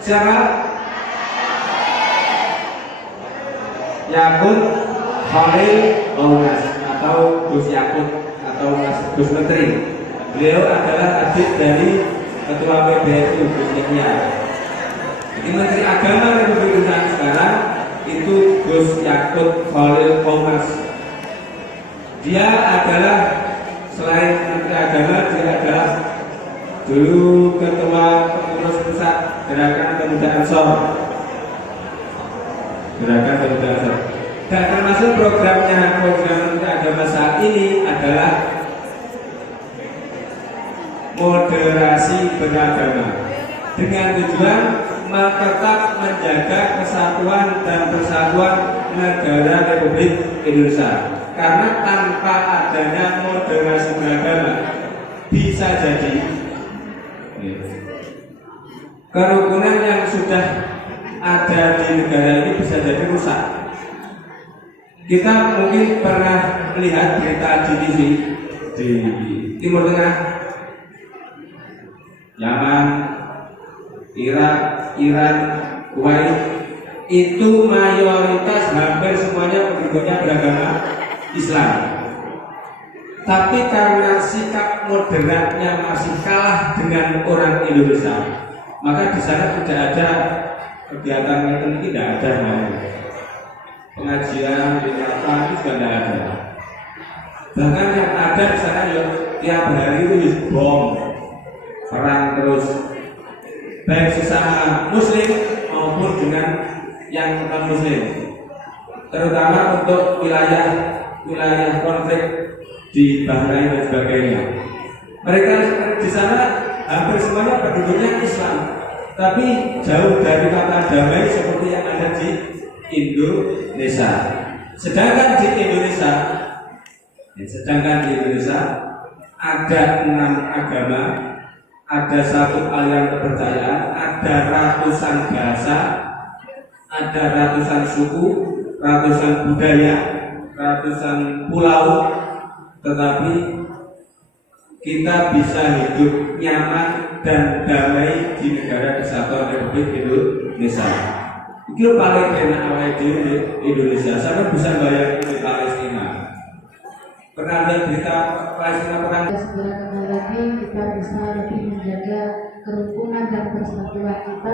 Siapa? Yakut Khalil Aunas atau Gus Yakut atau Gus Menteri. Beliau adalah adik dari Ketua PBNU Gus Yahya. Jadi Menteri Agama Republik Indonesia sekarang itu Gus Yakut Khalil Aunas. Dia adalah selain Menteri Agama, dia adalah dulu Ketua Pengurus Pusat Gerakan Pemuda Ansor. Gerakan Pemuda Ansor. Dan termasuk program Menteri Agama saat ini adalah moderasi beragama dengan tujuan tetap menjaga kesatuan dan persatuan negara Republik Indonesia. Karena tanpa adanya moderasi beragama bisa jadi kerukunan yang sudah ada di negara ini bisa jadi rusak. Kita mungkin pernah melihat berita di TV di Timur Tengah, Yaman, Irak, Iran, Kuwait, itu mayoritas hampir semuanya penduduknya beragama Islam. Tapi karena sikap moderatnya masih kalah dengan orang Indonesia, maka di sana tidak ada kegiatan itu, tidak ada pengajian di apa itu juga tidak ada. Bahkan yang ada di sana ya tiap hari itu bom, perang terus, baik sesama Muslim maupun dengan yang non Muslim, terutama untuk wilayah konflik di Bahrain dan sebagainya. Mereka di sana hampir semuanya penduduknya Islam, tapi jauh dari kata damai seperti yang ada di Indonesia. Sedangkan di Indonesia ada 6 agama, ada 1 aliran kepercayaan, ada ratusan bahasa, ada ratusan suku, ratusan budaya, ratusan pulau, tetapi kita bisa hidup nyaman dan damai di negara kesatuan Republik Indonesia. Itu paling enak awal di Indonesia. Sampai bisa bayar di Palestina. Pernah lihat berita Palestina perang? Segera kembali lagi kita bisa lebih menjaga kerukunan dan persatuan kita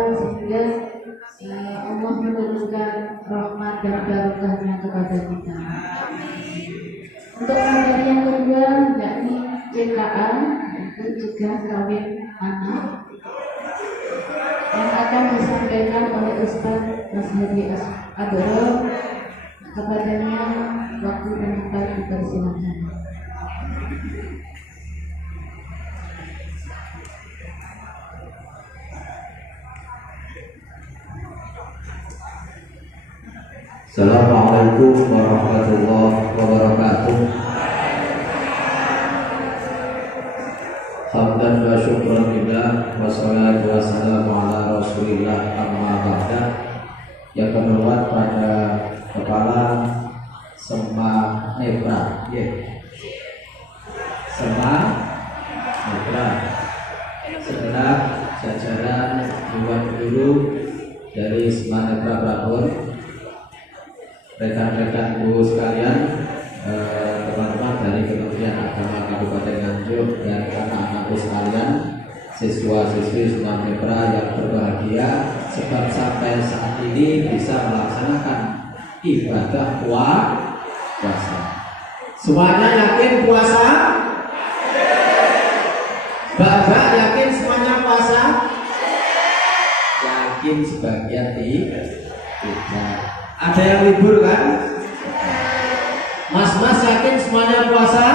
sehingga Allah menurunkan rahmat dan barokahnya kepada kita. Untuk materi yang kedua yakni CKA, itu juga kawin anak, yang akan disampaikan oleh Ustaz Mas Hadi Adoro. Kepadanya waktu dan tempat dipersilakan. Assalamualaikum warahmatullahi wabarakatuh. Hamdan wa syukran lillah wa salatu wassalamu ala rasulillah amma ba'da. Yang kedua pada Kepala Sema Nebra, Sema Nebra, segenap jajaran Dewan Guru dari Sema Nebra Prabon, rekan-rekan guru sekalian, teman-teman dari Kementerian Agama Kabupaten Nganjuk dan anak-anakku sekalian, siswa-siswi Sema Nebra yang berbahagia, sebab sampai saat ini bisa melaksanakan ibadah puasa. Semuanya yakin puasa? Bapak yakin semuanya puasa? Yakin sebagian tidak. Ada yang libur kan? Mas-mas yakin semuanya puasa?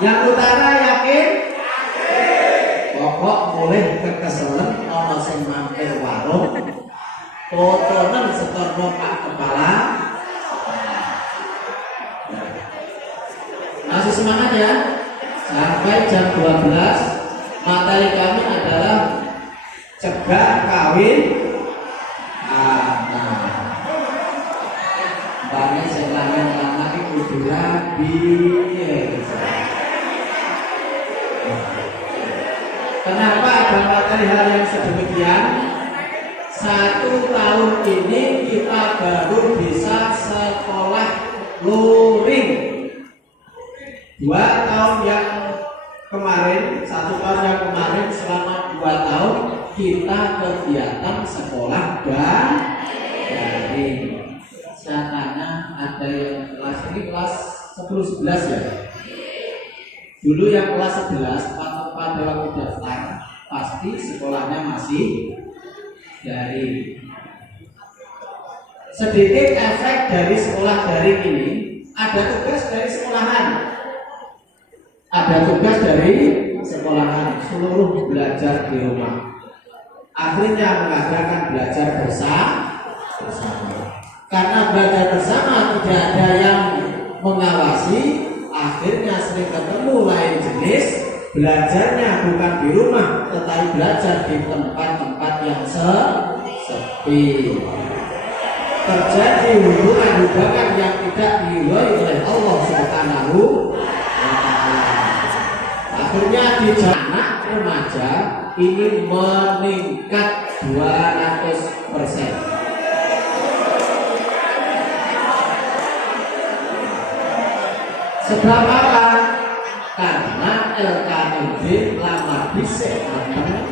Yang utara yakin? Pokok mulai kekeselen ono sing mampir warung, fotonen setorno Pak Kepala. Masih semangat ya? Sampai jam 12 materi kami adalah cegah kawin anak. Banyak sing lanang-lanang iki kudu rabi. Kenapa ada materi dari hal yang sedemikian, 1 tahun ini kita baru bisa sekolah luring. 2 tahun yang kemarin, 1 tahun yang kemarin selama 2 tahun kita kegiatan sekolah daring. Saya tanya, ada yang kelas ini kelas 10-11 ya? Dulu yang kelas 11 pada waktu daftar pasti sekolahnya masih daring. Sedikit efek dari sekolah daring ini, ada tugas dari sekolahan. Ada tugas dari sekolahan, seluruh belajar di rumah. Akhirnya mengadakan belajar bersama. Karena belajar bersama tidak ada yang mengawasi, akhirnya sering ketemu lain jenis. Belajarnya bukan di rumah, tetapi belajar di tempat-tempat yang sepi. Terjadi hubungan yang tidak diridhoi oleh Allah Subhanahu wa Ta'ala. Akhirnya di anak remaja ini meningkat 200%. Sebab apa? Karena LKMD lamar dhisik meneng,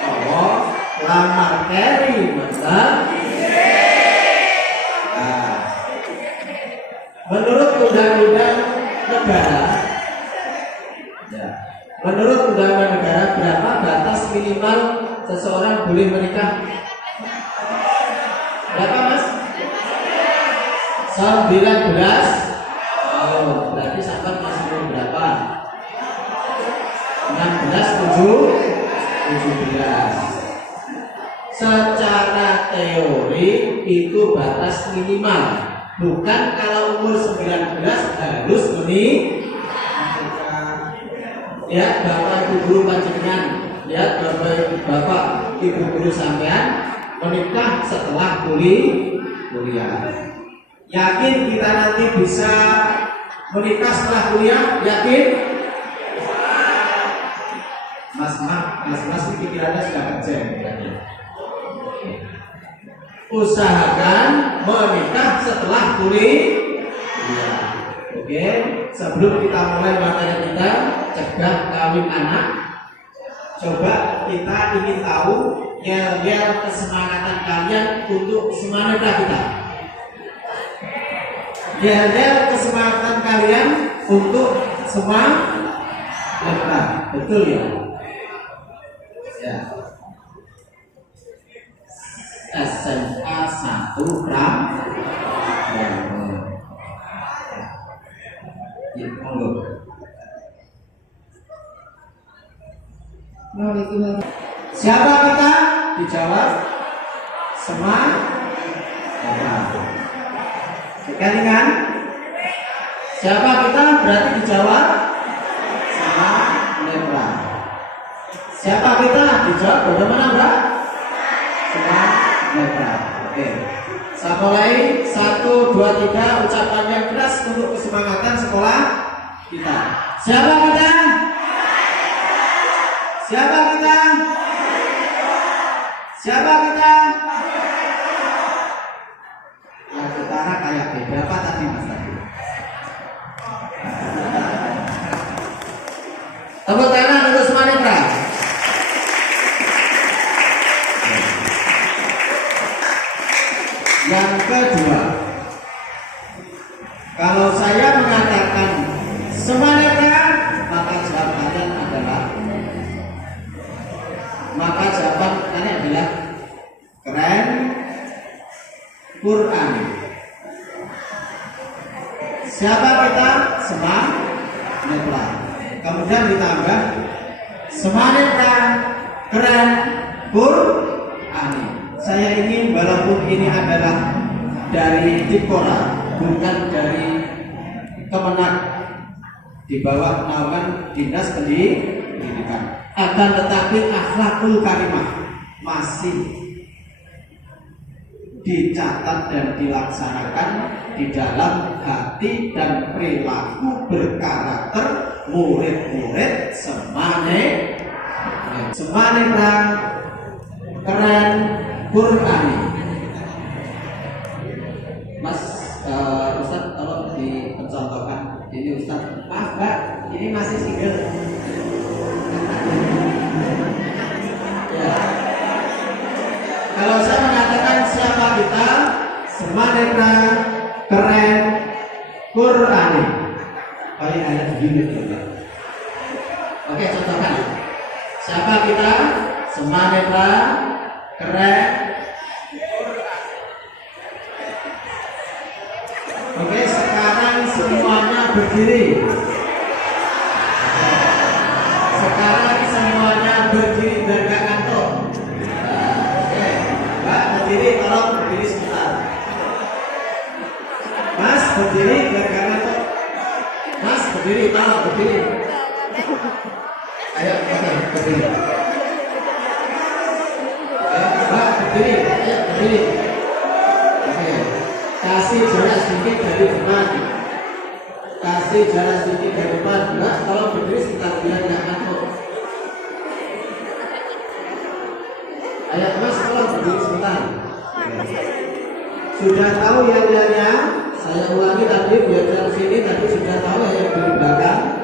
Allah lamar keri meneng. Nah, menurut undang-undang negara, menurut undang-undang negara berapa batas minimal seseorang boleh menikah? Berapa mas? 19. Oh, berarti sahabat masih belum berapa? 17. Secara teori itu batas minimal. Bukan kalau umur 19 harus menikah. Ya, Bapak Ibu guru panjenengan, ya Bapak Ibu guru sampean menikah setelah kuliah. Yakin kita nanti bisa menikah setelah kuliah? Yakin? Mas ini pikirannya sudah kecil. Usahakan menikah setelah kuliah. Oke, sebelum kita mulai materi kita cegah kawin anak, coba kita ingin tahu yel-yel kesemangatan kalian untuk semangat kita. Yel-yel kesemangatan kalian untuk semangat, betul ya? Ya. SMA 1 gram. Siapa kita? Dijawab semangat. Kalian siapa kita? Berarti dijawab semangat. Siapa kita? Dijawab bagaimana, Mbak? Semangat. Oke. Saya mulai 1, 2, 3 ucapan yang keras untuk kesemangatan sekolah kita. Siapa kita? Siapa kita? Siapa kita? Yang utara kayak berapa tadi mas tadi? Tepuk tangan untuk semangat. Yang kedua, kalau saya mengatakan semangat, maka jawabannya adalah keren Quran. Siapa kita? Semangat. Kemudian ditambah semangat keren Quran. Saya ingin walaupun ini adalah dari Tipora, bukan dari Kemenak, di bawah naungan Dinas Pendidikan, akan tetapi akhlakul karimah masih dicatat dan dilaksanakan di dalam hati dan perilaku berkarakter murid-murid semangat. Semaneta keren Qur'ani. Mas Ustaz tolong dicontohkan. Ini Ustaz, maaf Mbak, ini masih single. Ya. Kalau saya mengatakan siapa kita, semaneta keren Qur'ani. Paling ada begini juga. Oke, contohkan. Siapa kita? Semaneta keren. Oke, sekarang semuanya berdiri. Sekarang semuanya berdiri dan gak ngantuk. Oke, Mbak berdiri, tolong berdiri sebentar. Mas berdiri biar gak ngantuk. Mas berdiri, tolong berdiri. Ayo, oke, berdiri. Mbak berdiri, ayo berdiri. Oke, kasih jarak sedikit dari depan. Kasih jarak sedikit dari depan. Mbak, tolong berdiri sebentar biar nggak ngantuk. Ayo Mas, tolong berdiri sebentar. Sudah tahu yang saya ulangi tadi biar dari sini tadi sudah tahu yang di belakang.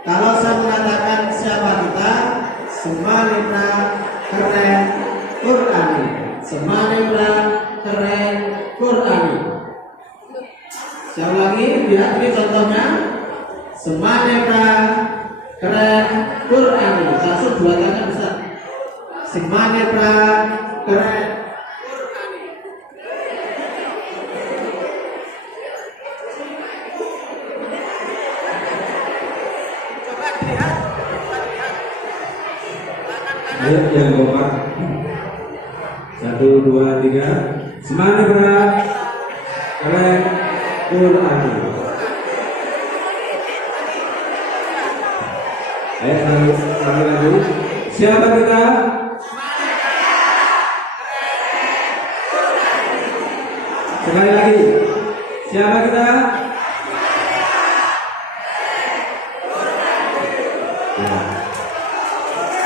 Kalau saya mengatakan siapa kita, semaneta keren Qur'ani. Semaneta keren Qur'ani. Saya ulangi, lihat ini contohnya. Semaneta keren Qur'ani. Langsung dua tangan besar. Semaneta keren Qur'ani. Coba dilihat. Ayo yang kompak. 1, 2, 3. Semaneta keren Qur'ani. Ayo kami lagi. Siapa kita? Sekali lagi. Siapa kita? Ya.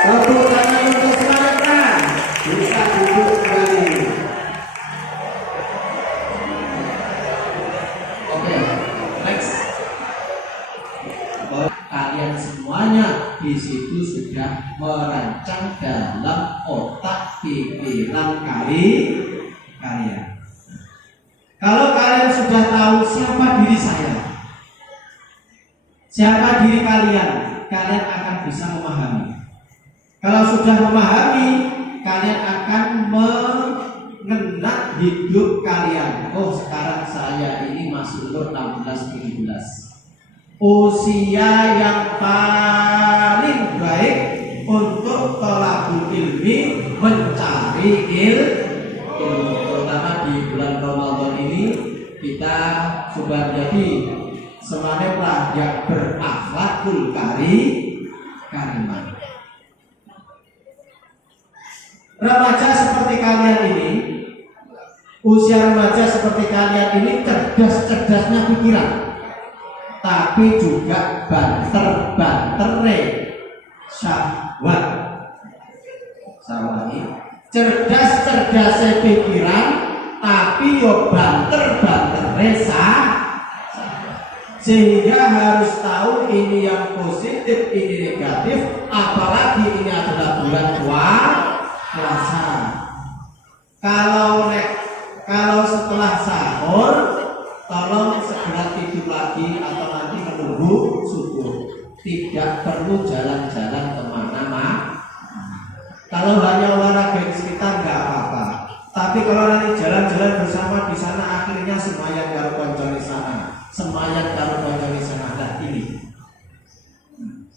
Tepuk tangan untuk semangatnya. Bisa duduk kembali. Oke, next. Kalian semuanya di situ sudah merancang dalam otak pikiran kalian. Kalau kalian sudah tahu siapa diri saya, siapa diri kalian, kalian akan bisa memahami. Kalau sudah memahami, kalian akan mengenal hidup kalian. Oh, sekarang saya ini masih umur 16-17. Usia yang paling baik untuk thalabul ilmi, mencari ilmu. Terutama di bulan Ramadan ini kita sudah menjadi semangat yang berakhlakul karimah. Remaja seperti kalian ini, usia remaja seperti kalian ini cerdas-cerdasnya pikiran, tapi juga banter-bantere syahwat. Saya ini cerdas-cerdasnya pikiran, tapi yo banter-bantere sehingga harus tahu ini yang positif, ini negatif, apalagi ini adalah bulan puasa. Kalau setelah sahur, tolong segera tidur lagi atau nanti menunggu subuh. Tidak perlu jalan-jalan kemana-mana. Kalau hanya olahraga di sekitar nggak apa-apa. Tapi kalau nanti jalan-jalan bersama di sana, akhirnya semuanya karo koncone sana, semuanya karo koncone sana. Nah ini.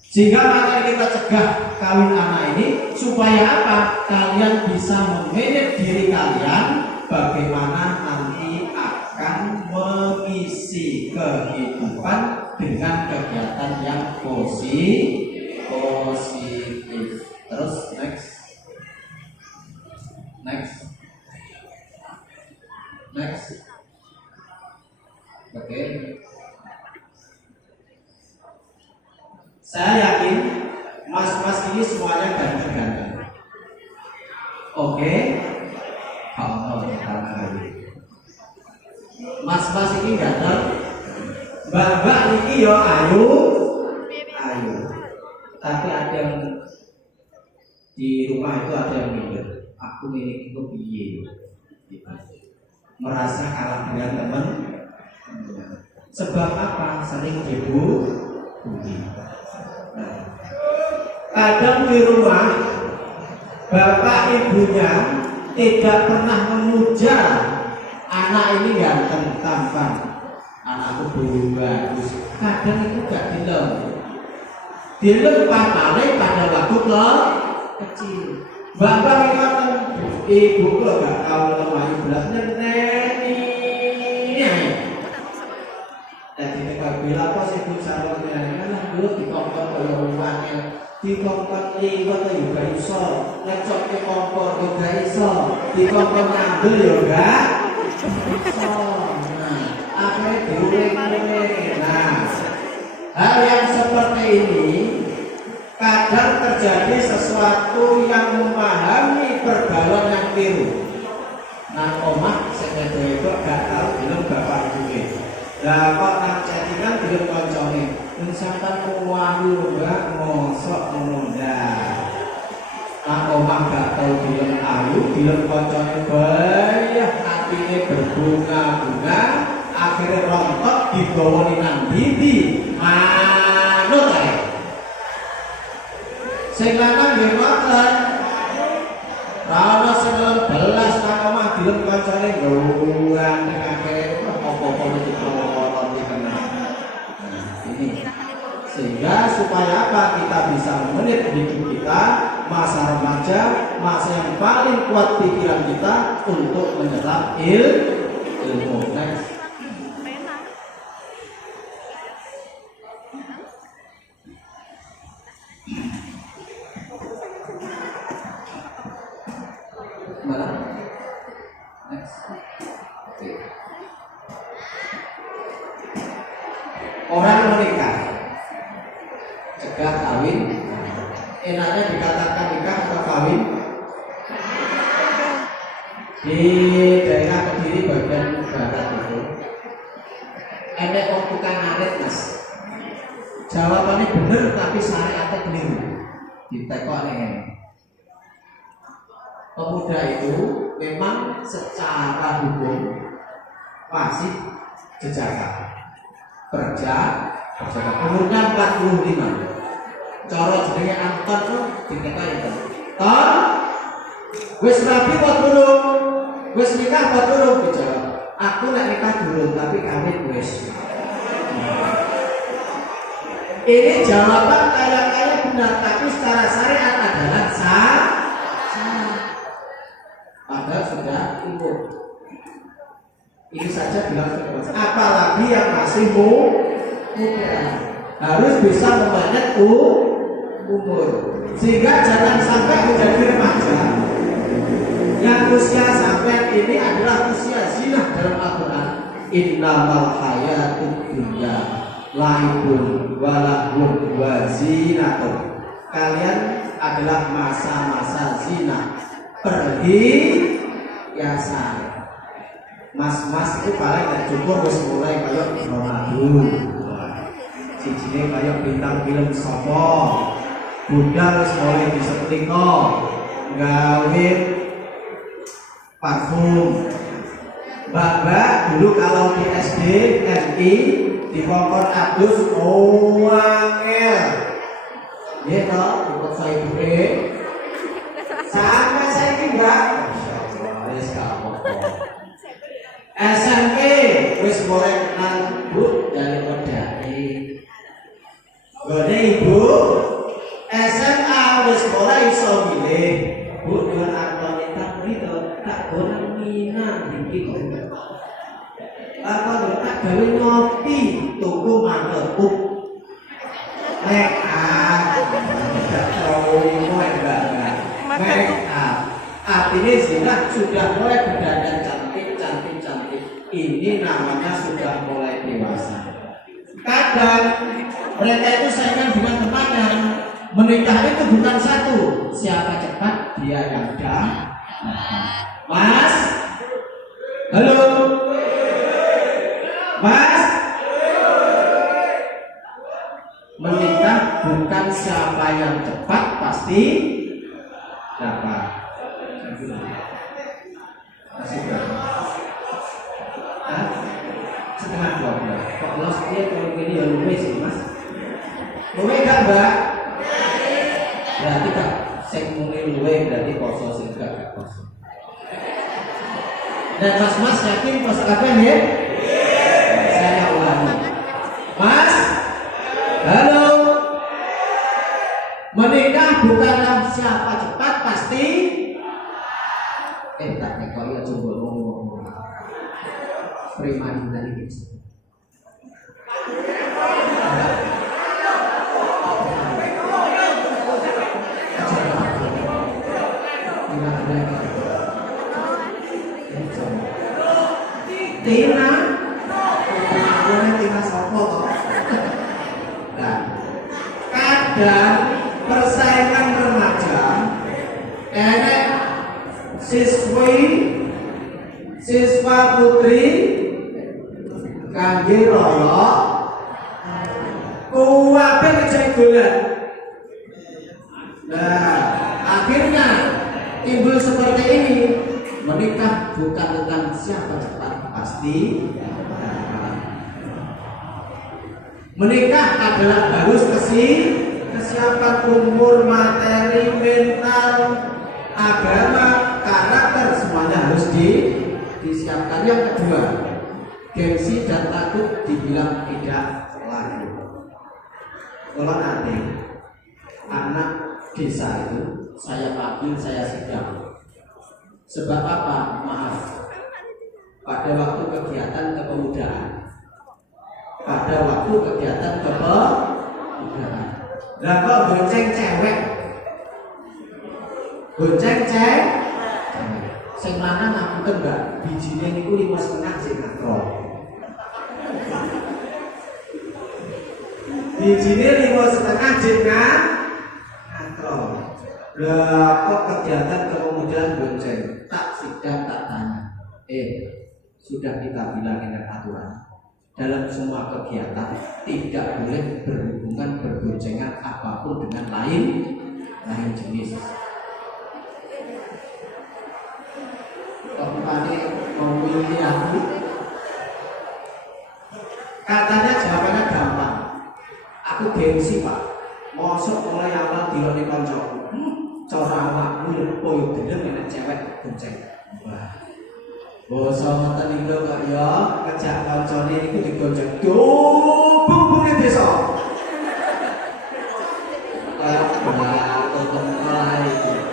Sehingga makanya kita cegah kawin anak ini supaya apa? Kalian bisa memanage diri kalian bagaimana nanti akan mengisi kehidupan dengan kegiatan yang positif. Terus next. Oke. Saya yakin mas-mas ini semuanya ganteng-ganteng. Oke, Allah mas-mas ini ganteng, mbak-mbak ini yo ayu, tapi ada yang di rumah itu ada yang minder, aku ini itu piye, merasa kalah dengan teman. Sebab apa? Sering dibutuhi. Kadang di rumah bapak ibunya tidak pernah memuja anak ini ganteng tampan, anakku bagus. Kadang itu gak dilem paling pada waktu kecil. Bapak ingatan ibu lo gak tahu lemah belas nyeneni. Jadi mereka bilang apa sih pun sahabatnya kan dulu dikongkong kaya rumahnya, dikongkong liwat juga iso, ngecok ke kompor juga iso, dikongkong ngambil juga iso. Nah, akhirnya diuling-uling. Nah, hal yang seperti ini kadang terjadi sesuatu yang memahami perbalon yang keliru. Nah, omah sekedar itu gak tahu belum bapak ibu. Lah kok nang chattingan belum koncone. Misalkan wahyu gak ngosok ngono. Nah, omah gak tahu belum ayu, belum koncone bayah atine berbunga-bunga, akhirnya rontok digawani nang ndi. Manut ae. Sing lanang nggih ngoten. Ana sing belas nang omah dilem kancane ngguang akeh apa-apa iki kok ini. Sehingga supaya apa? Kita bisa memenit hidup kita, masa remaja, masa yang paling kuat pikiran kita untuk menyerap ilmu. Next. Mana? Next. Okay. Orang menikah, cegah kawin. Enaknya dikatakan nikah atau kawin? Di daerah Kediri bagian barat itu, ada orang tukang ngarit mas. Jawabannya benar tapi syariatnya keliru. Ditekok nih. Pemuda itu memang secara hukum masih jejaka kerja umurnya 45. Cara jenenge Anton tuh ditekan itu. Ton, wis rapi buat durung, wis nikah buat durung dijawab. Aku nak nikah durung tapi kawin wis. Ini jawaban kayak benar tapi secara syariat adalah sah. Padahal sudah umur. Ini saja bilang terus. Apalagi yang masih muda harus bisa memanjat umur. Sehingga jangan sampai menjadi remaja. Yang usia sampai ini adalah usia zina dalam Al-Quran. Innamal hayatud dunya laibun walahun wa zinatun. Kalian adalah masa-masa zina, perhiasan. Mas-mas itu paling gak cukup wis mulai kayak Ronaldo. Cicine kayak bintang film sopo. Budal wis mulai disetrika gawe parfum. Mbak dulu kalau di SD MI di Kongkon adus angel. Nggih to, ikut saya dure. Sampai saiki enggak. Wis gak apa-apa. SMP wis mulai kenal Bu dari modali. Gone Ibu SMA wis mulai iso milih. Bu dengan Antoni tak rito tak gono minang iki. Apa tak gawe ngopi tuku mantelku. Make up. Artinya zina sudah mulai berdandan cantik. Ini namanya sudah mulai dewasa. Kadang mereka itu saingan dengan temannya. Menikah itu bukan satu, siapa cepat dia yang dah. Mas, halo, Mas. Menikah bukan siapa yang cepat pasti dapat. Masih berapa? Hah? Setengah 12. Kok los dia kalau gini ya luwe sih mas? Luwe gak mbak? Berarti kak, saya mungkin luwe berarti poso sih gak poso. Dan mas yakin poso apa ya? Saya ulangi. Mas, halo. Menikah bukanlah siapa cepat pasti. Tak kok ya coba ngomong. Pribadi tadi gitu. Tina, Tina sopo toh? Nah, kadang persaingan remaja, enek siswa putri kangge royok kuwabe ngejek dolan. Nah, akhirnya timbul seperti ini. Menikah bukan tentang siapa cepat pasti. Menikah adalah harus kesiapan umur, materi, mental, agama, karakter, semuanya harus disiapkan. Yang kedua, gengsi dan takut dibilang tidak lagi. Kalau nanti anak desa itu saya panggil, saya sidang. Sebab apa? Maaf, pada waktu kegiatan kepemudaan, lah kok bonceng cewek, sing lanang ngapunten Mbak, bijine niku 5,5 sing ngakrol. Bijine 5,5 sing ngakrol. Lah kok kegiatan kepemudaan bonceng, tak sidang tak tanya. Sudah kita bilang dengan aturan. Dalam semua kegiatan tidak boleh berhubungan berboncengan apapun dengan lain jenis. Kepane mau milih aku, katanya jawabannya gampang. Aku gengsi pak, mosok mulai awal diloni koncoku. Cara awakmu yo koyo gelem nek cewek bonceng. Wah. Basa ngoten niku kok ya ngejak kancane niku digonceng. Bubune desa. Kayak tonton lain.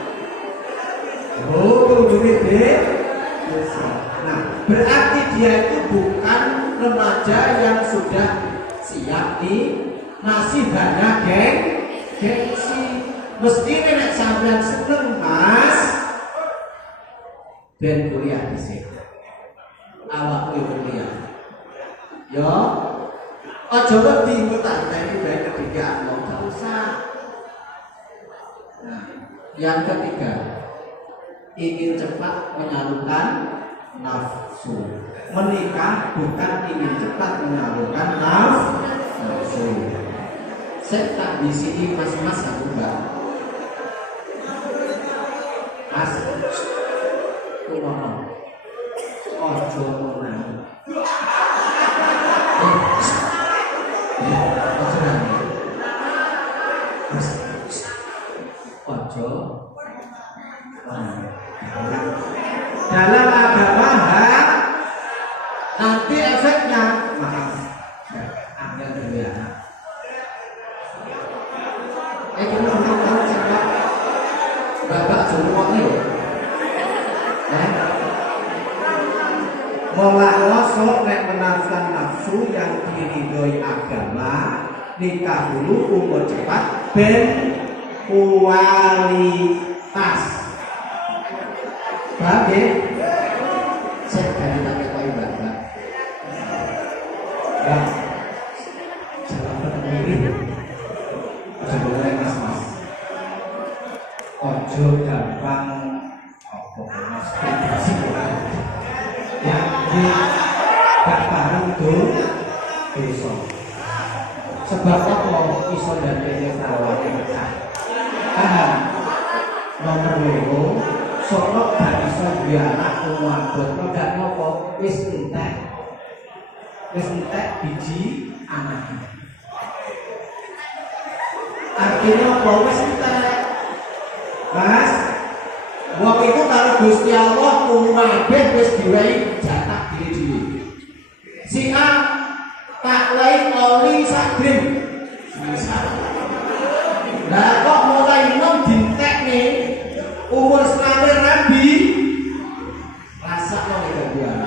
Bubune desa. Nah, berarti dia itu bukan remaja yang sudah siap masih banyak gengsi. Mesti nek sampean seneng Mas ben kuliah dhisik. Awak kuliah. Yo, aja wedi engko tak iki bae ketiga mau gak usah. Nah, yang ketiga, ingin cepat menyalurkan nafsu. Menikah bukan ingin cepat menyalurkan nafsu. Saya tak di sini mas-mas aku Mbak. Mas, ngomong, ojo menang. Ojo nangis. Mas, ojo menang. Dalam agama hak, nanti efeknya maaf. Ambil dulu ya. Kita tahu coba Bapak jumlah nih. Mola sok nek menafsirkan nafsu yang diridhoi agama, nikah dulu umur cepat ben kualitas. Paham ya? Saya dari tanya kau Bapak. Ya. Jangan berpikir. Jangan boleh mas. ojo gampang apa konspirasi yang di bareng tuh besok sebab apa iso dan ini perawan Mekah paham nomor loro sorok dan iso dia anak umabot dan apa wis entek biji anak artinya apa wis entek Mas wong itu kalau Gusti Allah umabot wis diwehi jatah diri-diri si A tak lain oli sagrim nah kok mulai nom dintek nih umur selawe Nabi rasa lo kegaduhan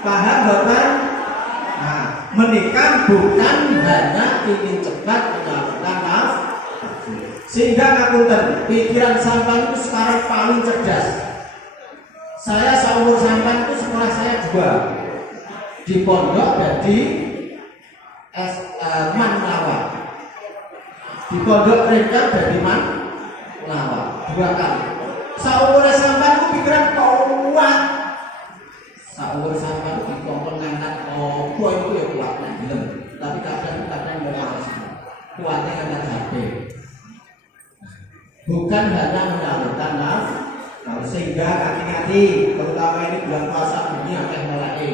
paham Bapak? Nah menikah bukan hanya ingin cepat melakukan nafsu sehingga ngapunten pikiran sampan itu sekarang paling cerdas. Saya seumur sampan itu sekolah saya 2 di pondok dan di Manlawa. Di pondok Reda dan di Manlawa 2 kali. Seumur sampan itu pikiran kuat. Seumur sampan itu dikongkong ngangkat boy itu ya kuat belum. Tapi kadang-kadang males. Kuatnya karena capek. Bukan hanya menyalurkan nafsu. Nah, sehingga hati-hati terutama ini bulan puasa ini akeh mulai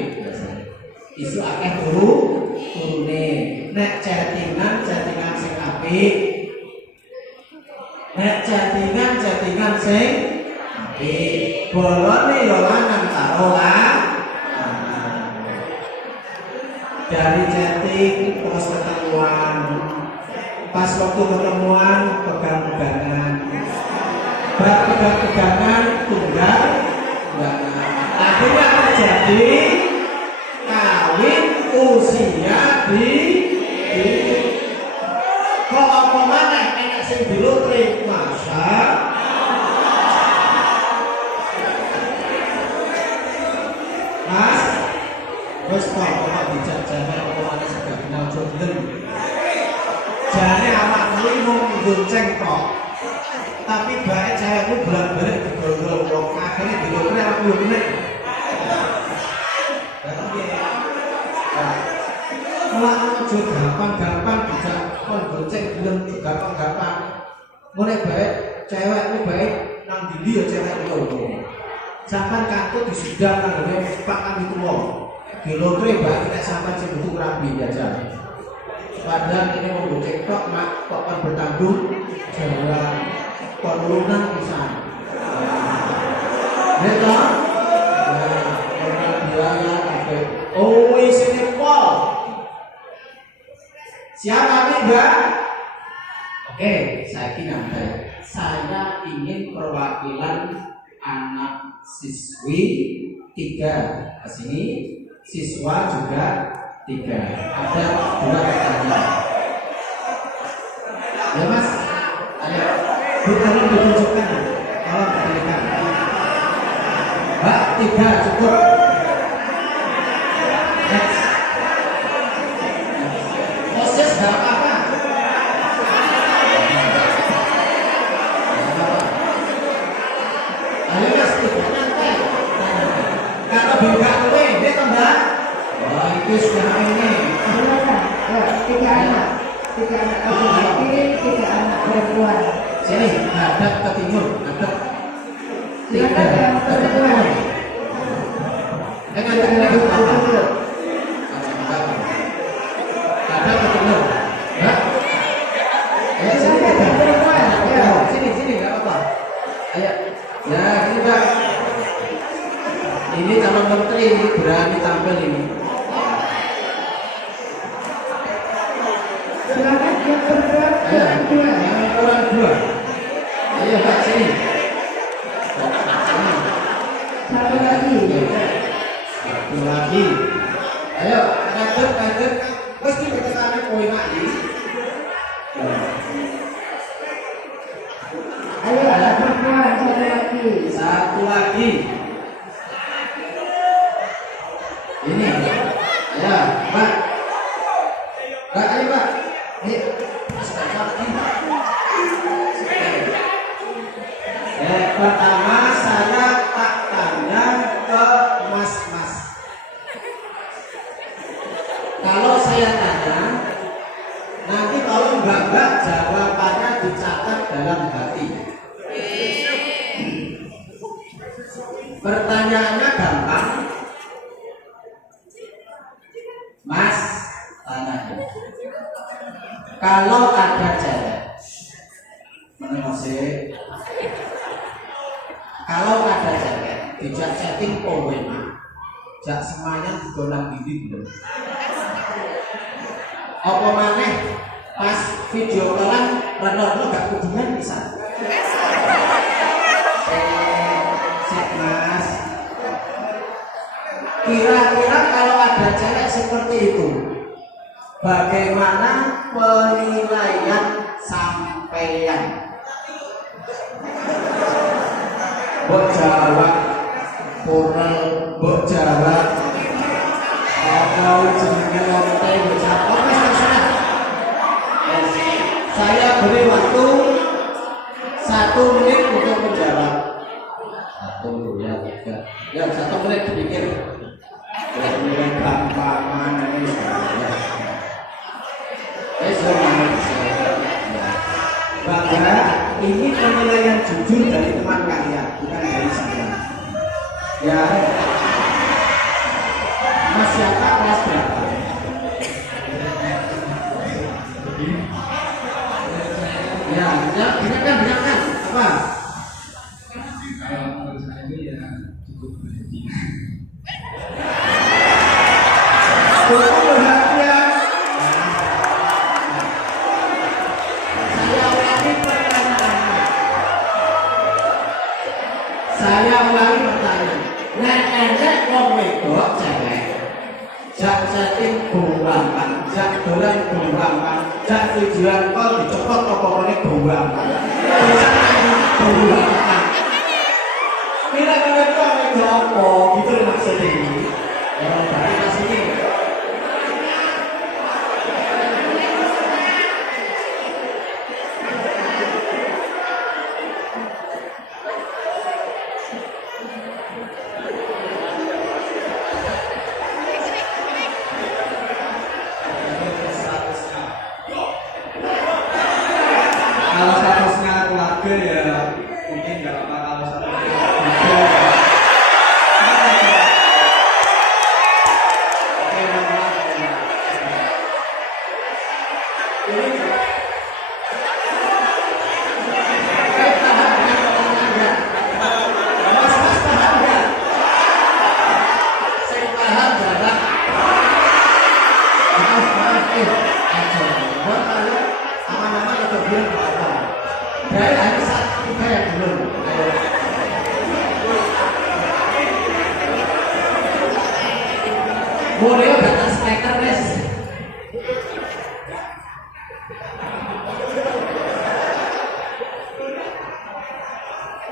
isu akeh turune nek chattingan sing apik nek chattingan sing apik bolone yo lanang karo dari chatting terus ketemuan pas waktu ketemuan pegang-pegangan pegang-pegangan tunggal akhirnya terjadi kawin usia di kok apa mana enak sing dilutri masa Mas wis kok dijajane apa mana segala kenal jodoh jane awakmu mung gonceng kok tapi baik cewek itu bolak-balik digolong-golong akhirnya digolong lewat 2 menit mulai ojo gampang-gampang bisa konggoceng belum gampang-gampang mulai baik cewek itu baik nang dindi ya cewek itu sampai katut disidang nang dene sepakan itu mau di lotre baik kita sampai sing butuh rabi aja padahal ini mau goceng tok mak kok kan bertanggung jawab penurunan pisan. Betul? Nah, biaya apa? Oh, isinya pol. Siapa nih, Mbak? Oke, saya nanti. Saya ingin perwakilan anak siswi 3 ke sini, siswa juga 3. Ada 2 pertanyaan. Ya, Mas. Ayo. Tolong ditunjukkan, tolong diberikan. Mbak 3 cukup. Next. Proses gak apa-apa. Ayo Mas, tidak nanti. Kalau beda kowe, dia tambah. Wah itu sudah ini. Tiga anak laki-laki, 3 anak perempuan. Sini, hadap ke timur, hadap. Silakan yang perempuan. Dengan hadap ke timur. Hadap ke timur. Mbak. Ayo sini yang perempuan. Ayo, sini, enggak apa-apa. Ayo. Ya, ini Mbak. Ini calon menteri berani tampil ini. Silakan yang perempuan. Ayo, yang kurang 2. Ayo Mbak sini. Satu lagi. Satu lagi. Ayo kaget. Mesti kita tarik poin lagi. Ayo anak perempuan satu lagi. Ini. Ya, Mbak. Mbak, ayo Mbak. Nih, sekali lagi. Pertama saya tak tanya ke mas-mas. Kalau saya tanya, nanti kalau mbak-mbak jawabannya dicatat dalam hati. Pertanyaannya gampang. Mas, tanya. Kalau ada cewek, menemui. Kalau ada cewek, dijak chatting poema, jak semuanya digolang diri belum. Apa maneh pas video callan renor gak hubungan bisa. Mas, kira-kira kalau ada cewek seperti itu, bagaimana penilaian sampeyan? Mbok jawab Purnel, mbok jawab apa jenenge lonte bocah. Oke, terserah. Saya beri waktu 1 menit untuk menjawab. 1 2 3. Ya, 1 menit dipikir. Mulai gampangan ini. Bangga, ini penilaian jujur dari teman kalian, bukan dari saya. Ya, Mas siapa, kelas berapa? Ya, dengarkan, apa? Kalau menurut saya itu ya cukup berlebihan. Cukup perhatian. Saya ulangi pertanyaan. Nek enek wong wedok cewek, jak setting bumbaman, jak dolan bumbaman, jak tujuan kol dicopot apa-apane bumbaman. Bumbaman. Kira-kira kok wedok apa? Gitu loh maksudnya ini. Ya, berarti pas ini. Kalau statusnya keluarga ya mungkin nggak apa kalau statusnya keluarga. Oke, Boleh data speaker guys.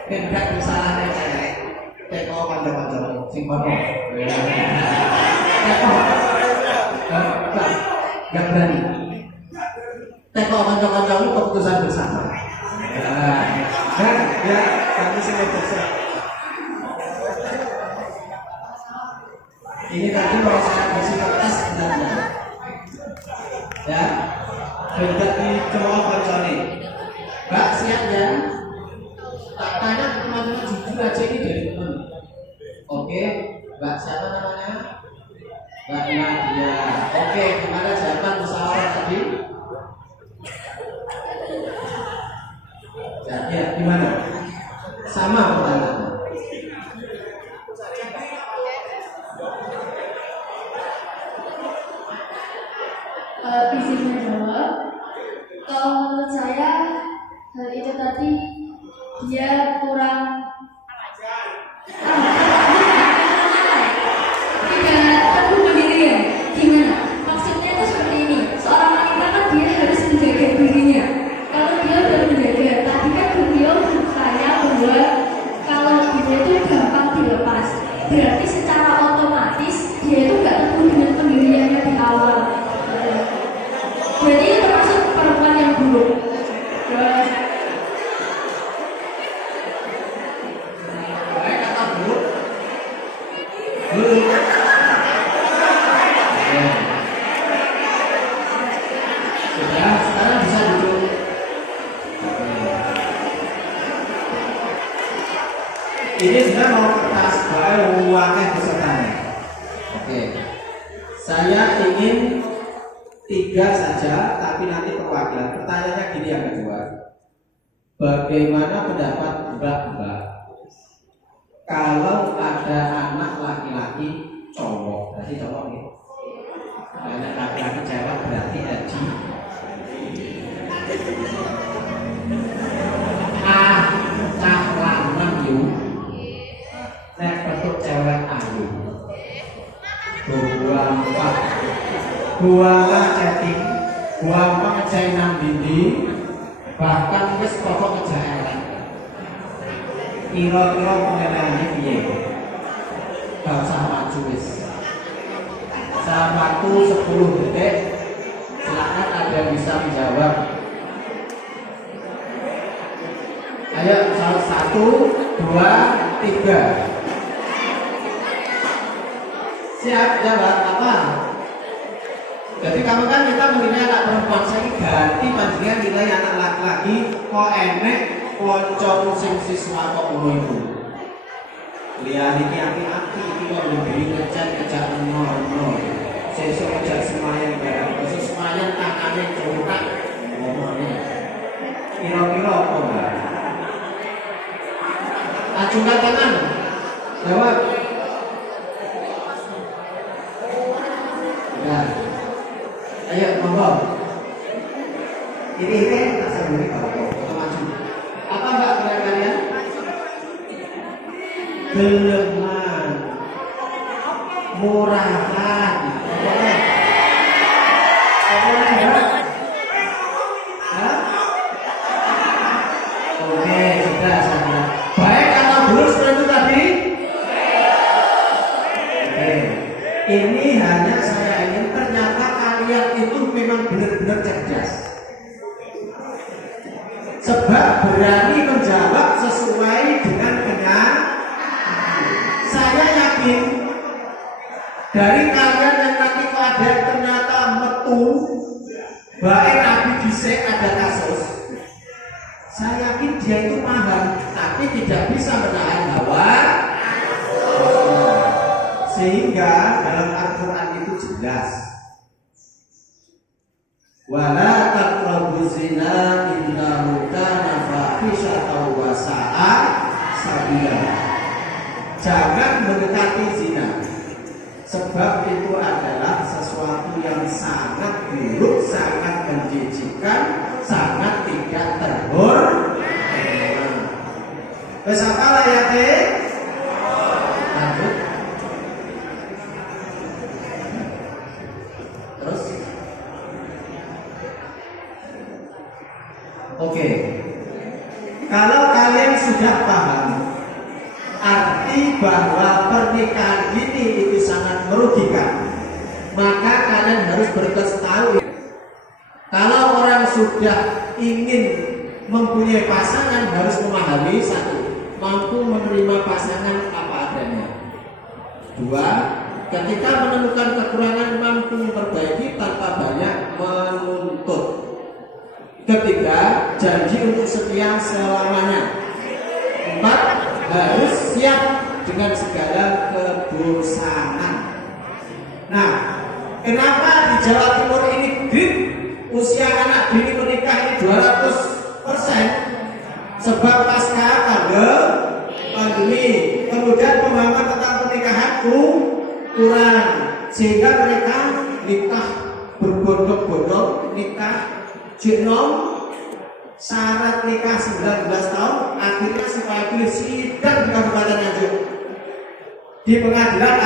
Kendak kesalahan cewek. Teko kanca-kanca sing kono. Teko. Gak berani. Teko kanca-kancamu keputusan bersama. Ya, kami sini bersama. Ini tadi mau saya kasih kertas sebenarnya. Ya, sudah dicoba koncone. Mbak siap ya? Tak tanya teman-teman jujur aja ini dari teman. Oke, Mbak siapa namanya? Mbak Nadia. Oke, gimana jawaban musyawarah tadi? Ya, gimana? Sama pertanyaannya. Izin menjawab. Kalau menurut saya hal itu tadi dia kurang tidak teguh pendirian. Gimana? Maksudnya itu seperti ini. Seorang wanita kan dia harus menjaga dirinya. Kalau dia udah menjaga, tadi kan beliau bertanya bahwa kalau dia itu gampang dilepas. Berarti secara otomatis dia itu nggak teguh dengan pendiriannya di awal. Jadi itu termasuk perempuan yang buruk. Ini sebenarnya mau kertas uangnya pesertanya. Oke. Saya ingin 3 saja, tapi nanti perwakilan. Pertanyaannya gini yang kedua. Bagaimana pendapat Mbak kalau ada anak laki-laki cowok, berarti cowok nih. Anak laki-laki cewek berarti Haji. Cah lanang yu. Nek bentuk cewek ayu. Buang chatting, buang ngecek nang dindi, bahkan wis pokok ngejalan. Kira-kira pengenane piye? Gak usah maju wis. Saat waktu 10 detik, silakan ada yang bisa menjawab. Ayo, 1, 2, 3. Siap jawab apa? Jadi kamu kan kita menilai anak perempuan, saya ganti panjenengan nilai anak laki-laki kok enek konco sing siswa kok ngono iku. Lihat iki aki-aki iki kok lebih ngecat nol. Sesuk ngecat semuanya barang. Sesuk semuanya tangane curhat ngomongnya. Kira-kira apa enggak? Acungkan tangan. Jawab. Ya. Ayo monggo. Ini rasa beri kalau maju. Apa mbak kalian? Geleman, murahan. Oke, sudah saja. Baik atau buruk seperti itu tadi? Oke. Ini hanya saya ingin ternyata kalian itu memang benar-benar cerdas. Sebab berani menjawab sesuai dengan kenyataan. Saya yakin dari kalian yang nanti kalau ada yang ternyata metu baik Nabi dhisik ada kasus, saya yakin dia itu paham tapi tidak bisa menahan hawa, sehingga dalam Al-Quran itu jelas wala taqrabuz zina innahu kana fahisyatan wa sa'a sabila. Jangan mendekati zina, sebab itu adalah sesuatu yang sangat buruk, sangat menjijikkan, sangat tidak terhormat. Wes apa ayate? Lanjut. Terus. Oke. Kalau kalian sudah paham arti bahwa pernikahan ini itu sangat merugikan, maka kalian harus berketahui. Kalau orang sudah ingin mempunyai pasangan harus memahami satu, mampu menerima pasangan apa adanya. 2, ketika menemukan kekurangan mampu memperbaiki tanpa banyak menuntut. 3, janji untuk setia selamanya. 4, harus siap dengan segala kebosanan. Nah, kenapa di Jawa Timur ini grip usia anak dini menikah ini 200%? Sebab pasca pandemi, kemudian pemahaman tentang pernikahan kurang, sehingga mereka nikah berbondong-bondong, nikah jenom. Syarat nikah 19 tahun, akhirnya supaya pilih sidang di Kabupaten Nganjuk. Di pengadilan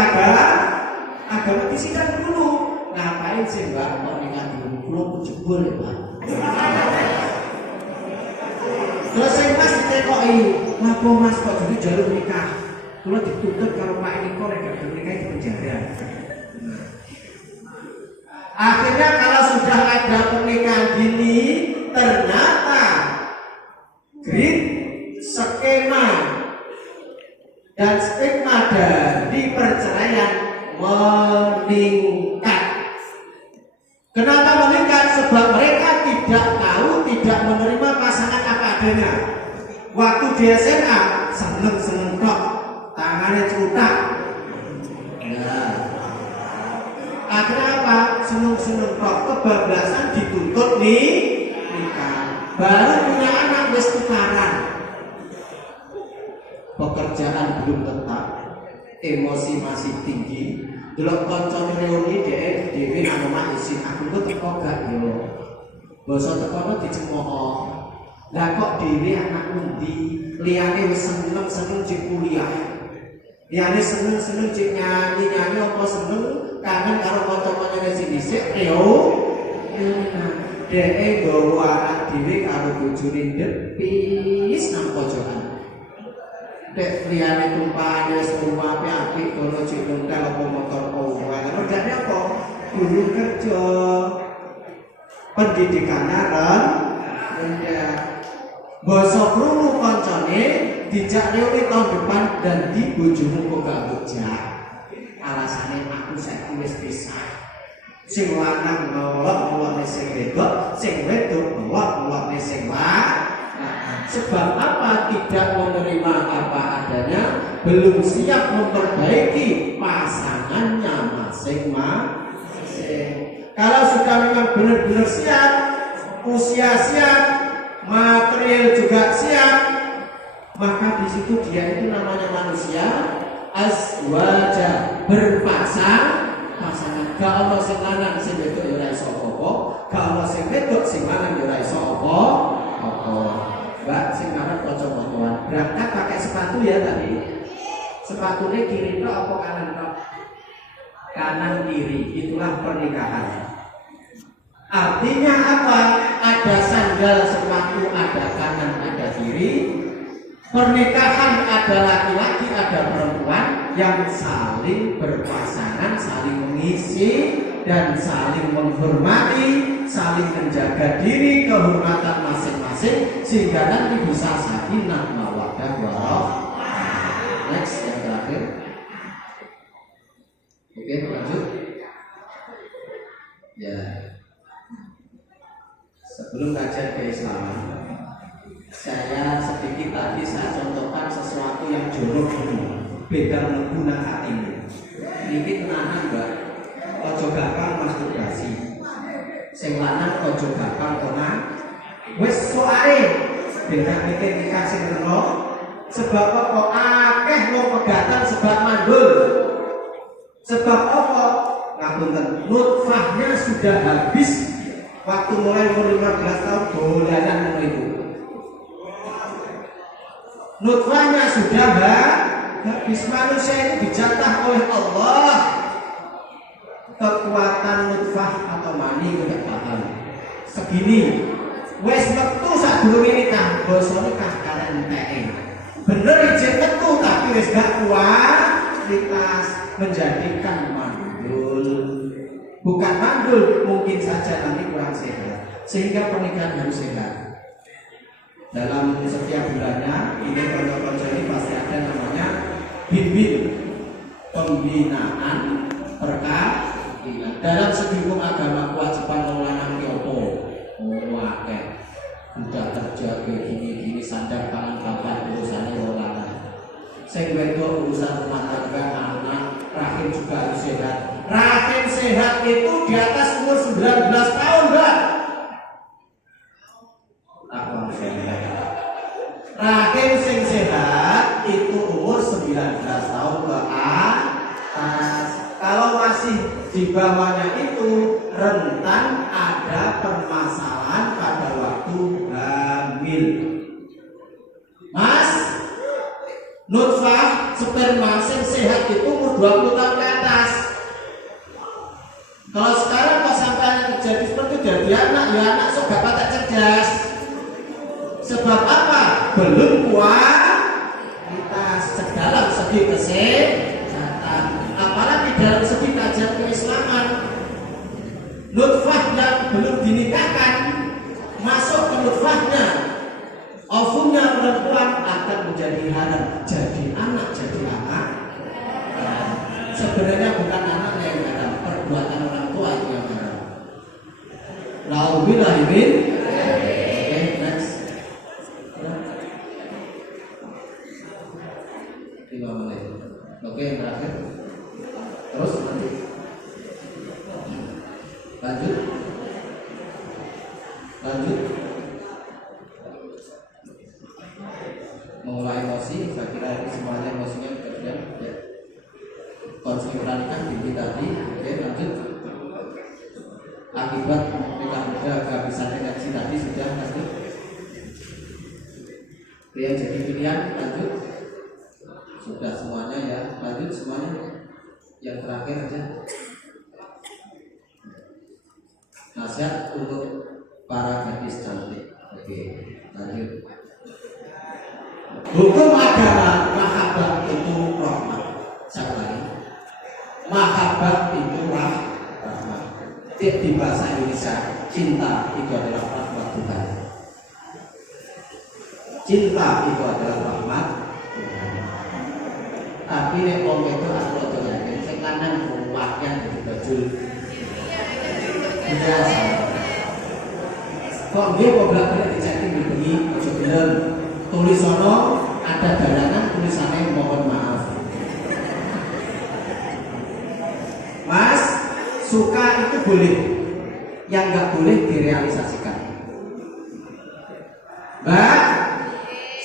agama disidang dulu. Ngapain sih mbak kok nikah dulu? Belum jebol ya mbak. Terus saya mas ditekoki, ngapa mas kok jadi jalur nikah? Kalau dituntut kalau pak ini kok gak nikah di penjara. Akhirnya kalau sudah ada pernikahan dini, ternyata grid skema dan stigma dari perceraian meningkat. Kenapa meningkat? Sebab mereka tidak tahu, tidak menerima pasangan apa adanya. Waktu di SMA seneng-seneng tok, tangannya celutak. Nah, akhirnya apa? Seneng-seneng tok, kebablasan dituntut nih nikah. Baru punya anak wis tukaran. Pekerjaan belum tetap, emosi masih tinggi. Delok kancane reuni dhewe nang omah isin aku kok teko gak yo. Basa tekono dicemooh. Lah kok dhewe anak endi? Liyane wis seneng-seneng cek kuliah. Liyane seneng-seneng cek nyanyi apa seneng kangen karo kanca-kancane sing dhisik dhewe nggawa anak dhewe karo bojone ndepis nang pojokan. Dek liyane tumpahane semua apik kono cek nontel apa motor ora karo dene apa guru kerja pendidikannya rendah. Basa krungu kancane dijak reuni tahun depan dan di bojomu kok gak bojak. Alasane aku saiki wis pisah. Sing lanang nolak-nolakne sing wedok, sing wedok nolak-nolakne sing lanang. Sebab apa? Tidak menerima apa adanya, belum siap memperbaiki pasangannya masing-masing. Kalau sudah memang benar-benar siap, usia siap, material juga siap, maka di situ dia itu namanya manusia azwaja, pasangan. Gak ono sing lanang sing wedok ora iso apa, gak ono sing wedok sing lanang ora iso apa. Mbak sing kanan kocok-kocokan berangkat pakai sepatu ya tadi. Sepatunya kiri tok apa kanan tok? Kanan kiri, itulah pernikahan. Artinya apa? Ada sandal sepatu, ada kanan, ada kiri. Pernikahan ada laki-laki, ada perempuan yang saling berpasangan, saling mengisi dan saling menghormati, saling menjaga diri, kehormatan masing-masing sehingga nanti bisa sakinah mawaddah warahmah. Next yang terakhir. Oke, lanjut. Ya. Sebelum kajian keislaman, saya sedikit tadi saya contohkan sesuatu yang jorok dulu, beda menggunakan hati ini. Ini tenanan mbak, ojo gampang masturbasi. Sing lanang ojo gampang kona. Wes soare, beda mikir dikasih reno. Sebab apa? Akeh wong pegatan sebab mandul. Sebab apa? Ngapunten, nutfahnya sudah habis. Waktu mulai umur 15 tahun dolanan ngono itu. Nutfahnya sudah habis. Manusia ini dijatah oleh Allah kekuatan nutfah atau mani tidak paham. Segini, wes metu sadurunge nikah, bosone kakaran entek. Bener ijek metu tapi wes gak kualitas menjadikan mandul. Bukan mandul, mungkin saja nanti kurang sehat. Sehingga pernikahan harus sehat. Dalam setiap bulannya, ini konco-konco ini pasti ada namanya bimbing pembinaan perkawinan. Dalam segi hukum agama kewajiban wong lanang ki opo? Akeh. Sudah kerja kayak gini sandang pangan kapan urusannya wong lanang. Sing wedok urusan rumah tangga, anak, rahim juga harus sehat. Rahim sehat itu di atas umur 19 tahun, Mbak. Rahim sing sehat itu umur 19 tahun ke atas. Kalau masih di bawahnya itu rentan ada permasalahan pada waktu hamil. Mas, nutfah sperma sing sehat itu umur 20 tahun ke atas. Kalau sekarang kok sampai terjadi seperti itu jadi anak, ya anak sok gak patek cerdas. Sebab apa? Belum kualitas dalam segi kesehatan, apalagi dalam segi kajian keislaman. Nutfah yang belum dinikahkan masuk ke nutfahnya, ovumnya perempuan akan menjadi haram, jadi anak. Sebenarnya bukan anaknya yang haram, perbuatan orang tua itu yang haram. Nauzubillahi. mengolah emosi. Saya kira ini semuanya emosinya sudah ya. Konsentrasikan diri tadi. Oke, lanjut. Akibat mereka muda kehabisan energi tadi sudah lanjut. Pilihan jadi pilihan, lanjut. Sudah semuanya ya, lanjut semuanya. Yang terakhir aja. Nasihat untuk para gadis cantik. Oke, lanjut. Hukum agama mahabbah itu rahmat. Saya ulangi. Mahabbah itu rahmat. Di bahasa Indonesia, cinta itu adalah rahmat Tuhan. Cinta itu adalah rahmat Tuhan. Tapi nek wong itu aku rada yakin sing lanang kuwatnya jadi bajul. Biasa. Kok nggih kok belak-balik dicek bengi aja gelem. Tulis sono ada dalangan tulisannya mohon maaf. Mas, suka itu boleh, yang nggak boleh direalisasikan. Mbak,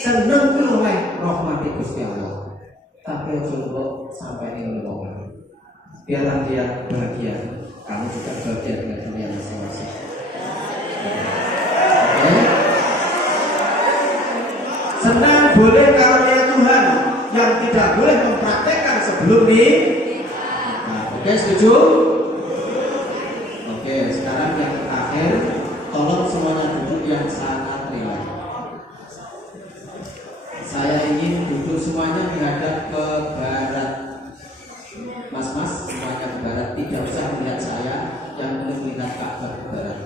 seneng kuwi rahmati Gusti Allah. Tapi coba sampai ini ngomong. Biarlah dia bahagia, kamu juga bahagia dengan dunia masing-masing. Oke? Senang boleh karunia Tuhan, yang tidak boleh mempraktekkan sebelum ini. Nah, oke, setuju? Oke, sekarang yang terakhir, tolong semuanya duduk yang sangat rileks. Saya ingin duduk semuanya menghadap ke barat. Mas-mas semuanya ke barat, tidak usah melihat saya, yang melihat Ka'bah ke barat.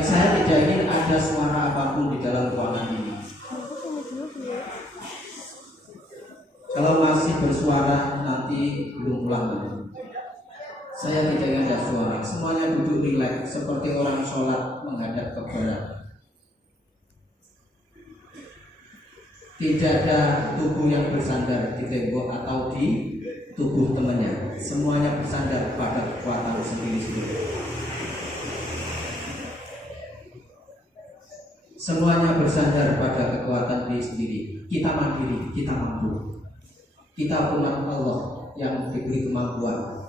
Saya tidak ingin ada suara apapun di dalam ruangan ini. Kalau masih bersuara nanti belum pulang. Saya tidak ingin ada suara. Semuanya duduk rileks seperti orang sholat menghadap ke barat. Tidak ada tubuh yang bersandar di tembok atau di tubuh temannya. Semuanya bersandar pada kekuatan sendiri-sendiri. Semuanya bersandar pada kekuatan diri sendiri. Kita mandiri, kita mampu. Kita umat Allah yang diberi kemampuan.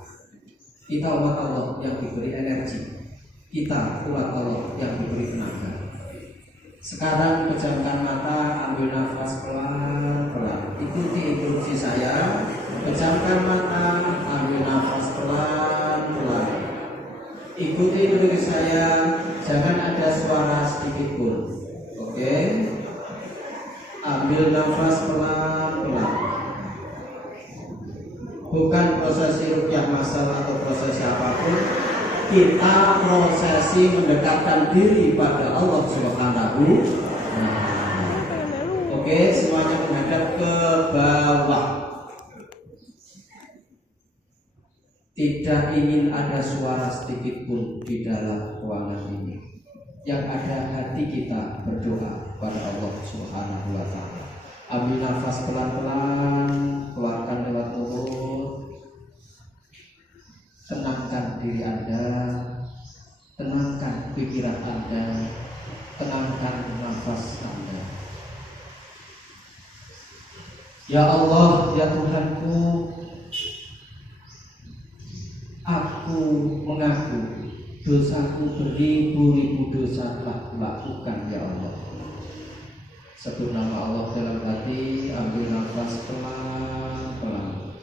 Kita umat Allah yang diberi energi. Kita umat Allah yang diberi tenaga. Sekarang pejamkan mata, ambil nafas pelan-pelan. Ikuti instruksi saya. Pejamkan mata, ambil nafas pelan-pelan. Ikuti instruksi saya. Jangan ada suara sedikit pun. Oke. Ambil nafas pelan-pelan. Bukan prosesi rukyah masal atau prosesi apapun. Kita prosesi mendekatkan diri pada Allah Subhanahu. Oke, semuanya menghadap ke bawah. Tidak ingin ada suara sedikit pun di dalam ruangan ini. Yang ada hati kita berdoa pada Allah Subhanahu wa taala. Ambil nafas pelan-pelan, keluarkan lewat mulut. Tenangkan diri Anda, tenangkan pikiran Anda, tenangkan nafas Anda. Ya Allah, ya Tuhanku, aku mengaku dosaku beribu-ribu dosa telah lakukan ya Allah. Sebut nama Allah dalam hati, ambil nafas pelan-pelan.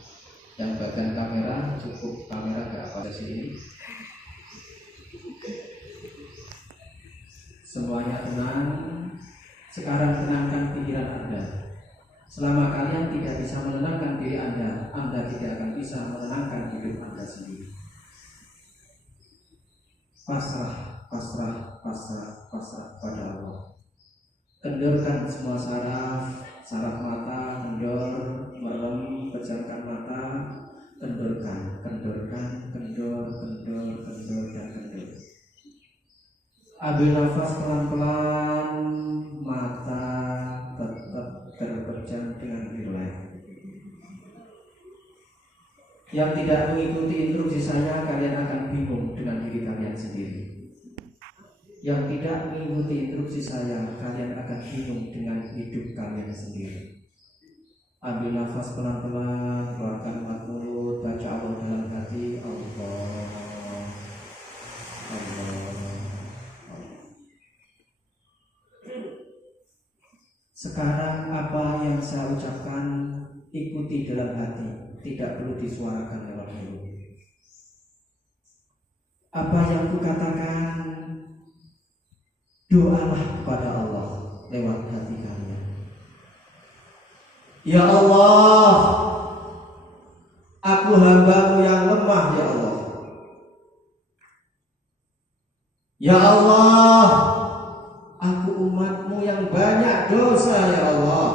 Yang bagian kamera, cukup kamera gak pada sini. Semuanya tenang. Sekarang tenangkan pikiran Anda. Selama kalian tidak bisa menenangkan diri Anda, Anda tidak akan bisa menenangkan hidup Anda sendiri. Pasrah, pasrah, pasrah, pasrah pada Allah. Kendorkan semua saraf mata, kendor, merem, pejamkan mata, kendorkan, kendor, dan kendor. Ambil nafas pelan-pelan, mata tetap terpejam dengan rileks. Yang tidak mengikuti instruksi saya, kalian akan bingung dengan diri kalian sendiri. yang tidak mengikuti instruksi saya, kalian akan bingung dengan hidup kalian sendiri. Ambil nafas pelan-pelan, keluarkan lewat mulut, baca Allah dalam hati. Allah. Sekarang apa yang saya ucapkan ikuti dalam hati, tidak perlu disuarakan lewat mulut. Apa yang kukatakan, doalah kepada Allah lewat hati kalian. Ya Allah, aku hamba-Mu yang lemah ya Allah. Ya Allah, aku umat-Mu yang banyak dosa ya Allah.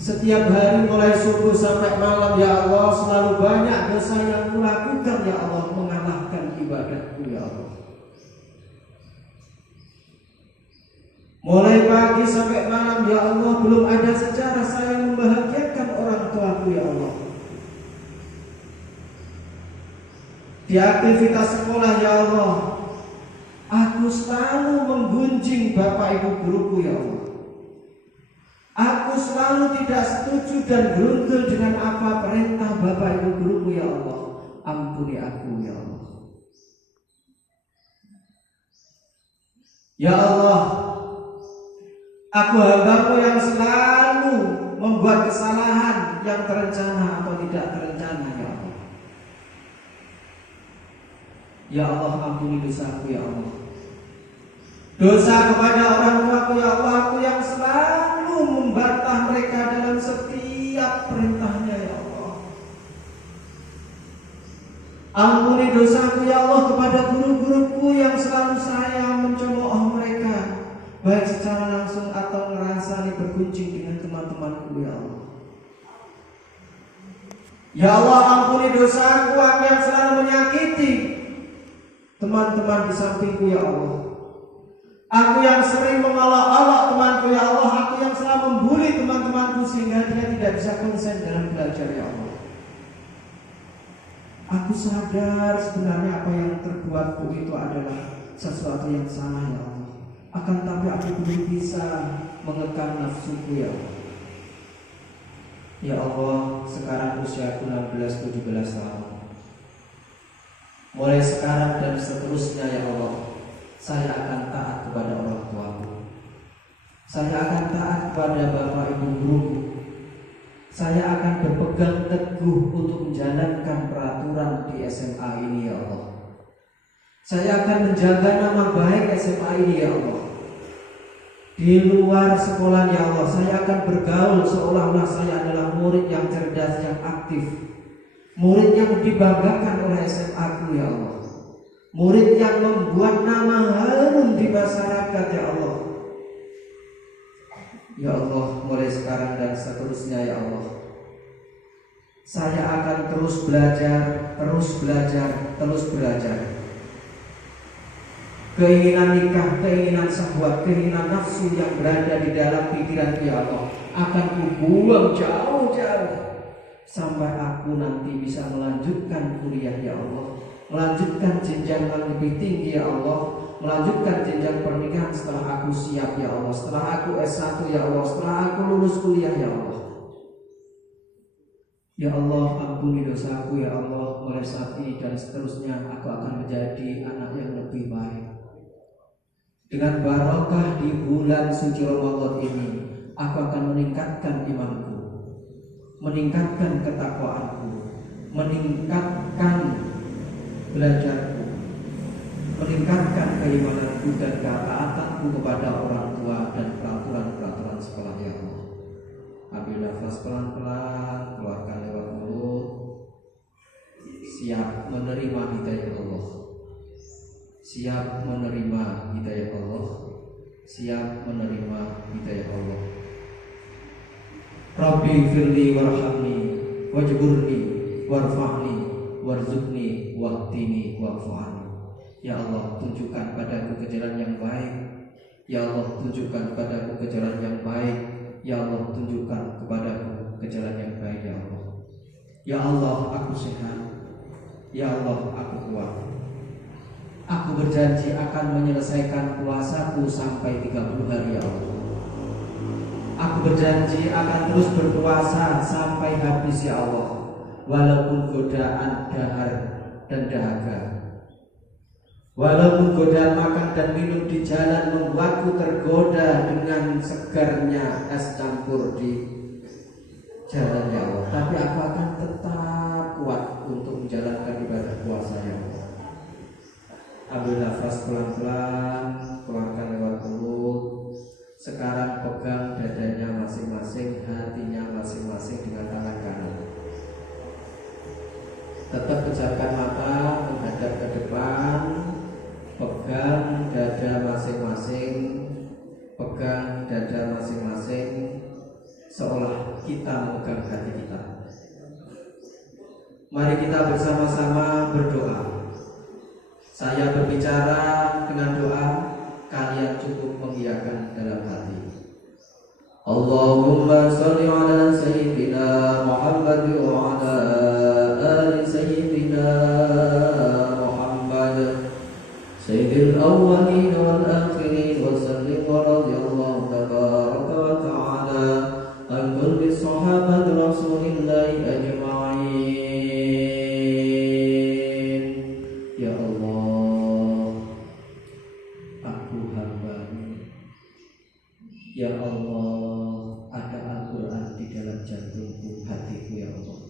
Setiap hari mulai subuh sampai malam ya Allah, selalu banyak dosa yang kulakukan ya Allah, mengalahkan ibadatku ya Allah. Mulai pagi sampai malam ya Allah, belum ada sejarah saya membahagiakan orang tuaku ya Allah. Di aktivitas sekolah ya Allah, aku selalu menggunjing bapak ibu guruku ya Allah. Aku selalu tidak setuju dan gerundel dengan apa perintah bapak ibu guruku ya Allah. Ampuni aku ya Allah. Ya Allah, aku hamba-Mu yang selalu membuat kesalahan yang terencana atau tidak terencana ya Allah. Ya Allah, ampuni dosaku ya Allah. Dosa kepada orang tuaku ya Allah, aku yang selalu membantah mereka dalam setiap perintahnya ya Allah. Ampuni dosaku ya Allah kepada guru-guruku yang selalu saya mencemooh mereka, baik secara langsung atau ngerasani bergunjing dengan teman-temanku ya Allah. Ya Allah, ampuni dosaku, aku yang selalu menyakiti teman-teman di sampingku ya Allah. Aku yang sering mengolok-olok temanku ya Allah. Aku yang selalu membuli teman-temanku sehingga dia tidak bisa konsen dalam belajar ya Allah. Aku sadar sebenarnya apa yang terbuatku itu adalah sesuatu yang salah ya Allah. Akan tapi aku belum bisa mengekang nafsuku ya Allah. Ya Allah, sekarang usiaku 16-17 tahun. Mulai sekarang dan seterusnya ya Allah, saya akan taat kepada orang tuaku. Saya akan taat kepada bapak ibu guruku. Saya akan berpegang teguh untuk menjalankan peraturan di SMA ini ya Allah. Saya akan menjaga nama baik SMA ini ya Allah. Di luar sekolah ya Allah, saya akan bergaul seolah-olah saya adalah murid yang cerdas, yang aktif, murid yang dibanggakan oleh SMA-ku ya Allah, murid yang membuat nama harum di masyarakat ya Allah. Ya Allah, mulai sekarang dan seterusnya ya Allah, saya akan terus belajar, terus belajar, terus belajar. Keinginan nikah, keinginan syahwat, keinginan nafsu yang berada di dalam pikiran ya Allah akan kubuang jauh-jauh sampai aku nanti bisa melanjutkan kuliah ya Allah, melanjutkan jenjang yang lebih tinggi ya Allah, melanjutkan jenjang pernikahan setelah aku siap ya Allah, setelah aku S1 ya Allah, setelah aku lulus kuliah ya Allah. Ya Allah, ampuni dosaku ya Allah. Mulai saat ini dan seterusnya aku akan menjadi anak yang lebih baik. Dengan barokah di bulan suci Ramadan ini, aku akan meningkatkan imanku, meningkatkan ketakwaanku, meningkatkan belajarku, meningkatkan keimananku dan ketaatanku kepada orang tua dan peraturan-peraturan sekolah ya Allah. Ambil nafas pelan-pelan, keluarkan lewat mulut. Siap menerima hidayah Allah. Siap menerima hidayah Allah. Siap menerima hidayah Allah. Rabbi firli warhamni wajburni warfa'ni warzuqni wahdini wa'fu'ani. Ya Allah, tunjukkan padaku ke jalan yang baik. Ya Allah, tunjukkan padaku ke jalan yang baik. Ya Allah, tunjukkan kepadaku ke jalan yang baik ya Allah. Ya Allah, aku sehat. Ya Allah, aku kuat. Aku berjanji akan menyelesaikan puasaku sampai 30 hari ya Allah. Aku berjanji akan terus berpuasa sampai habis ya Allah, walaupun godaan dahar dan dahaga. Walaupun godaan makan dan minum di jalan membuatku tergoda dengan segarnya es campur di jalan ya Allah, tapi aku akan tetap kuat untuk menjalankan ibadah puasa ya Allah. Ambil nafas pelan-pelan, keluarkan lewat mulut. Sekarang pegang dadanya masing-masing, hatinya masing-masing dengan tangan kanan. Tetap pejamkan mata, menghadap ke depan. Pegang dada masing-masing, pegang dada masing-masing, seolah kita memegang hati kita. Mari kita bersama-sama berdoa. Saya berbicara dengan doa, kalian cukup mengiyakan dalam hati. Allahumma sholli ala sayyidina Muhammad wa ala ali sayyidina Muhammad sayyidil awwalin wal akhirin wa sallim wa radiyallahu tabaraka wa ta'ala an kulli sahabat Rasulillahi ajma'in. Ya Allah, aku hamba-Mu. Ya Allah, ada Al-Quran di dalam jantungku, hatiku ya Allah.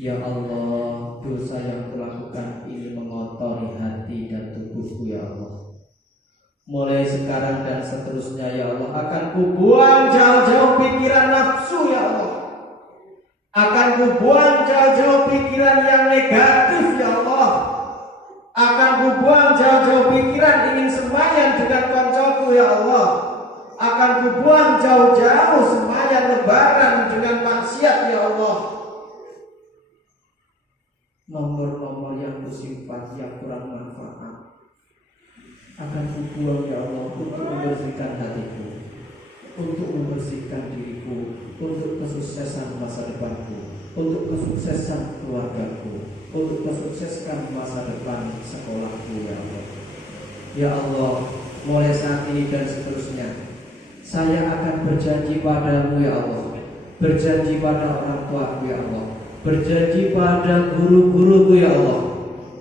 Ya Allah, dosa yang kulakukan ini mengotori hati dan tubuhku ya Allah. Mulai sekarang dan seterusnya ya Allah, akan kubuang jauh-jauh pikiran nafsu ya Allah. Akan kubuang jauh-jauh pikiran yang negatif ya Allah. Akan kubuang jauh-jauh pikiran ingin sembahyang dengan koncoku ya Allah. Akan kubuang jauh-jauh sembahyang lebaran dengan maksiat ya Allah. Nomor-nomor yang bersifat yang kurang manfaat akan kubuang ya Allah, untuk membersihkan hatiku, untuk membersihkan diriku, untuk kesuksesan masa depanku, untuk kesuksesan keluargaku, untuk kesuksesan masa depan sekolahku ya Allah. Ya Allah, mulai saat ini dan seterusnya, saya akan berjanji padamu ya Allah, berjanji pada orang tuaku ya Allah, berjanji pada guru-guruku ya Allah,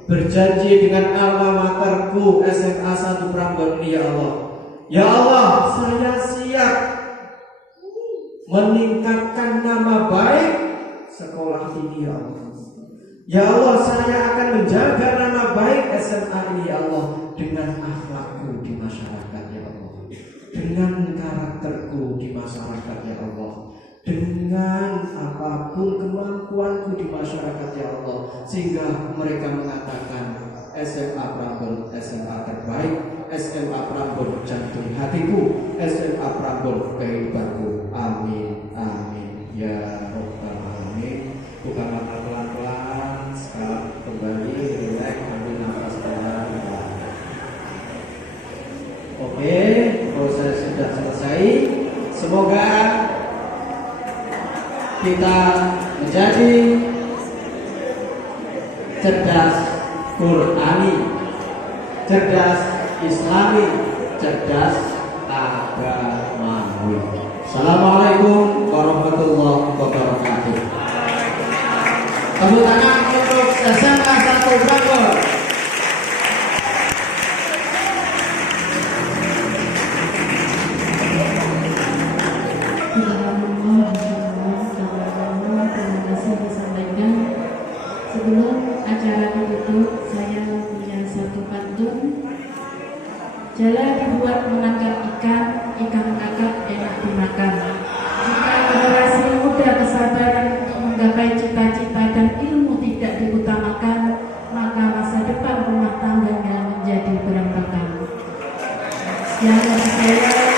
berjanji dengan alma materku SMA 1 Prambon ini ya Allah. Ya Allah, saya siap meningkatkan nama baik sekolah ini ya Allah. Ya Allah, saya akan menjaga nama baik SMA ini ya Allah, dengan akhlakku di masyarakat ya Allah, dengan karakterku di masyarakat ya Allah, dengan apapun kemampuanku di masyarakat ya Allah, sehingga mereka mengatakan SMA Prambon SMA terbaik, SMA Prambon jantung hatiku, SMA Prambon kehidupanku. Amin, amin ya Rabbal alamin. Buka mata pelan-pelan. Sekarang kembali relax, ambil nafas pelan. Oke, proses sudah selesai. Semoga kita menjadi cerdas Qur'ani, cerdas Islami, cerdas agamawi. Assalamualaikum warahmatullahi wabarakatuh. Tepuk tangan untuk SMA 1 Prambon. Sebelum acara ditutup, saya punya satu pantun. Jala dibuat menangkap ikan, ikan kakap enak dimakan. Jika generasi muda kesabaran untuk menggapai cita-cita dan ilmu tidak diutamakan, maka masa depan rumah tangganya menjadi berantakan. Yang saya